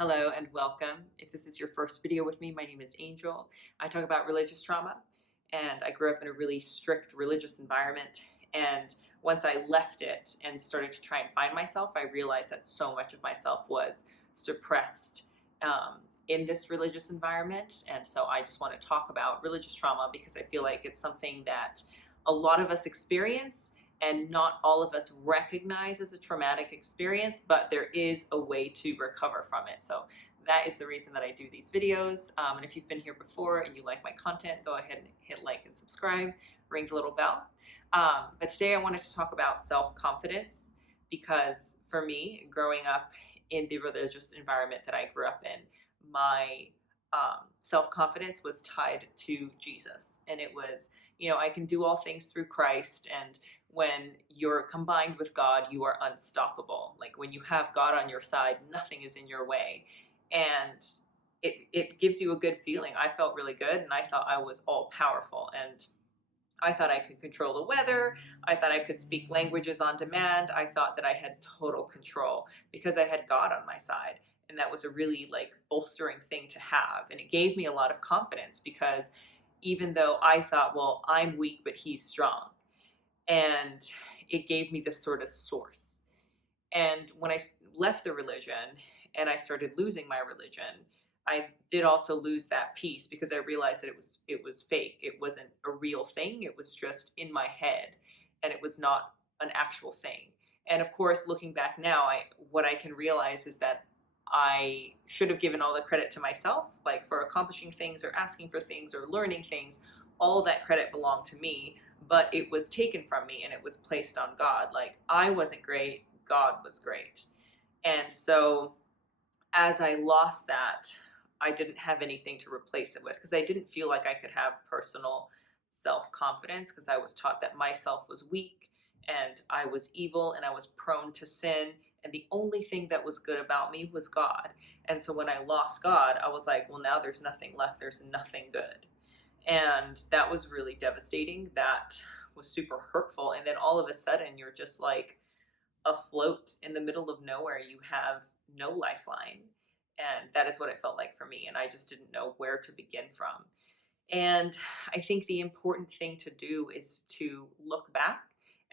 Hello and welcome. If this is your first video with me, my name is Angel. I talk about religious trauma, and I grew up in a really strict religious environment. And once I left it and started to try and find myself, I realized that so much of myself was suppressed in this religious environment. And so I just want to talk about religious trauma because I feel like it's something that a lot of us experience and not all of us recognize as a traumatic experience, but there is a way to recover from it. So that is the reason that I do these videos. And if you've been here before and you like my content, go ahead and hit like and subscribe, ring the little bell. But today I wanted to talk about self-confidence because for me, growing up in the religious environment that I grew up in, my self-confidence was tied to Jesus. And it was, I can do all things through Christ, and when you're combined with God, you are unstoppable. Like when you have God on your side, nothing is in your way. And it gives you a good feeling. I felt really good and I thought I was all powerful. And I thought I could control the weather. I thought I could speak languages on demand. I thought that I had total control because I had God on my side. And that was a really bolstering thing to have. And it gave me a lot of confidence because even though I thought, well, I'm weak, but he's strong, and it gave me this sort of source. And when I left the religion and I started losing my religion, I did also lose that piece because I realized that it was fake. It wasn't a real thing. It was just in my head, and it was not an actual thing. And of course, looking back now, what I can realize is that I should have given all the credit to myself, like for accomplishing things or asking for things or learning things. All that credit belonged to me, but it was taken from me and it was placed on God. Like I wasn't great, God was great. And so as I lost that, I didn't have anything to replace it with because I didn't feel like I could have personal self-confidence because I was taught that myself was weak and I was evil and I was prone to sin. And the only thing that was good about me was God. And so when I lost God, I was like, well, now there's nothing left. There's nothing good. And that was really devastating. That was super hurtful. And then all of a sudden, you're just like afloat in the middle of nowhere. You have no lifeline. And that is what it felt like for me. And I just didn't know where to begin from. And I think the important thing to do is to look back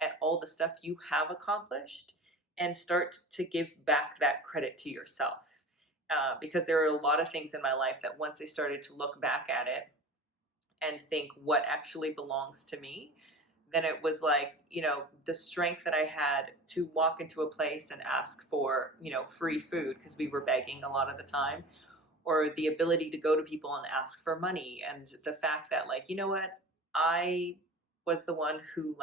at all the stuff you have accomplished and start to give back that credit to yourself. Because there are a lot of things in my life that once I started to look back at it and think what actually belongs to me, then it was like, the strength that I had to walk into a place and ask for, free food because we were begging a lot of the time, or the ability to go to people and ask for money. And the fact that what, I was the one who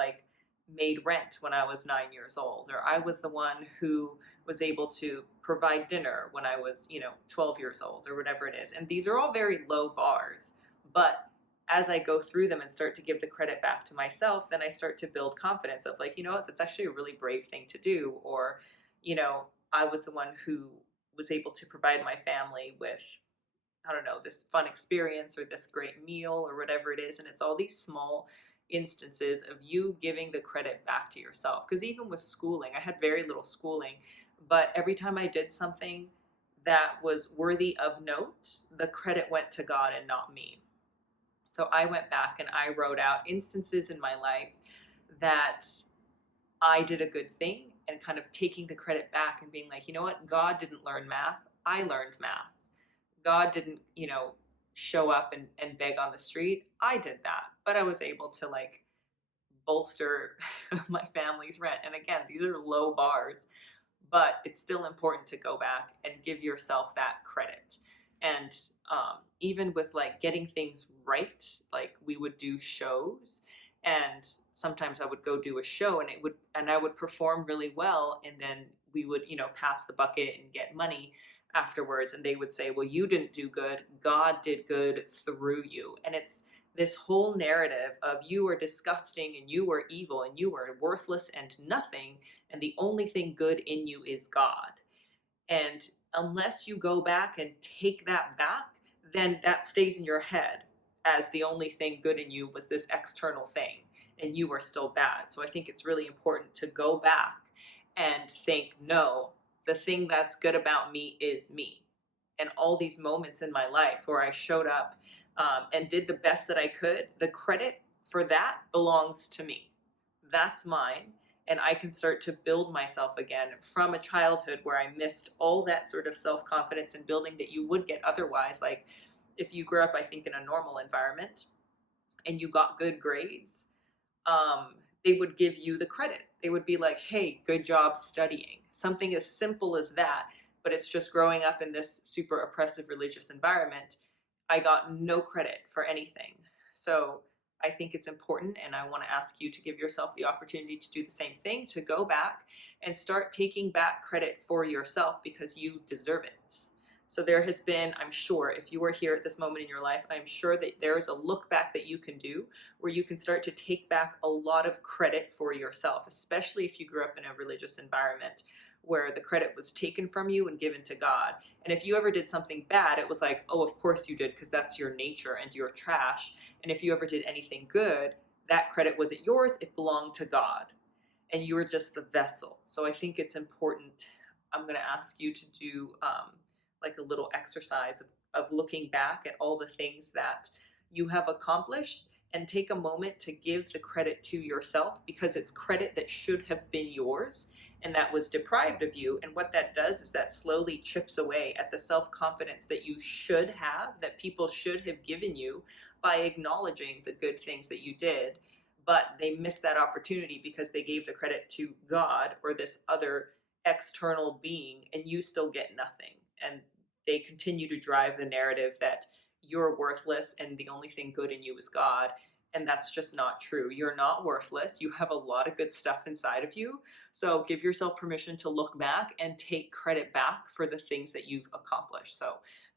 made rent when I was 9 years old, or I was the one who was able to provide dinner when I was, 12 years old, or whatever it is. And these are all very low bars, but as I go through them and start to give the credit back to myself, then I start to build confidence of what, that's actually a really brave thing to do. Or, I was the one who was able to provide my family with, I don't know, this fun experience or this great meal or whatever it is. And it's all these small instances of you giving the credit back to yourself. Because even with schooling, I had very little schooling, but every time I did something that was worthy of note, the credit went to God and not me. So I went back and I wrote out instances in my life that I did a good thing, and kind of taking the credit back and being like, what, God didn't learn math. I learned math. God didn't, show up and beg on the street. I did that. But I was able to bolster my family's rent. And again, these are low bars, but it's still important to go back and give yourself that credit. And even with getting things right, we would do shows, and sometimes I would go do a show and I would perform really well, and then we would pass the bucket and get money afterwards, and they would say, well, you didn't do good, God did good through you. And it's this whole narrative of you are disgusting and you are evil and you are worthless and nothing, and the only thing good in you is God. And unless you go back and take that back, then that stays in your head as the only thing good in you was this external thing, and you are still bad. So I think it's really important to go back and think, no, the thing that's good about me is me. and all these moments in my life where I showed up and did the best that I could, the credit for that belongs to me. That's mine. And I can start to build myself again from a childhood where I missed all that sort of self confidence and building that you would get otherwise. Like if you grew up, I think, in a normal environment and you got good grades, they would give you the credit. They would be like, hey, good job studying. Something as simple as that, but it's just growing up in this super oppressive religious environment. I got no credit for anything. So I think it's important, and I want to ask you to give yourself the opportunity to do the same thing, to go back and start taking back credit for yourself because you deserve it. So there has been, I'm sure, if you are here at this moment in your life, I'm sure that there is a look back that you can do where you can start to take back a lot of credit for yourself, especially if you grew up in a religious environment where the credit was taken from you and given to God. And if you ever did something bad, it was like, oh, of course you did, because that's your nature and you're trash. And if you ever did anything good, that credit wasn't yours, it belonged to God. And you were just the vessel. So I think it's important. I'm going to ask you to do like a little exercise of looking back at all the things that you have accomplished and take a moment to give the credit to yourself because it's credit that should have been yours and that was deprived of you. And what that does is that slowly chips away at the self-confidence that you should have, that people should have given you by acknowledging the good things that you did. But they missed that opportunity because they gave the credit to God or this other external being, and you still get nothing. And they continue to drive the narrative that you're worthless and the only thing good in you is God. And that's just not true. You're not worthless. You have a lot of good stuff inside of you. So give yourself permission to look back and take credit back for the things that you've accomplished. So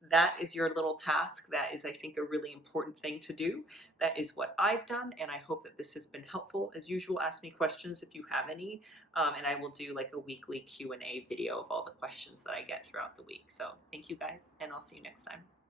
that is your little task. That is, I think, a really important thing to do. That is what I've done, and I hope that this has been helpful. As usual, ask me questions if you have any, and I will do like a weekly Q&A video of all the questions that I get throughout the week. So thank you guys, and I'll see you next time.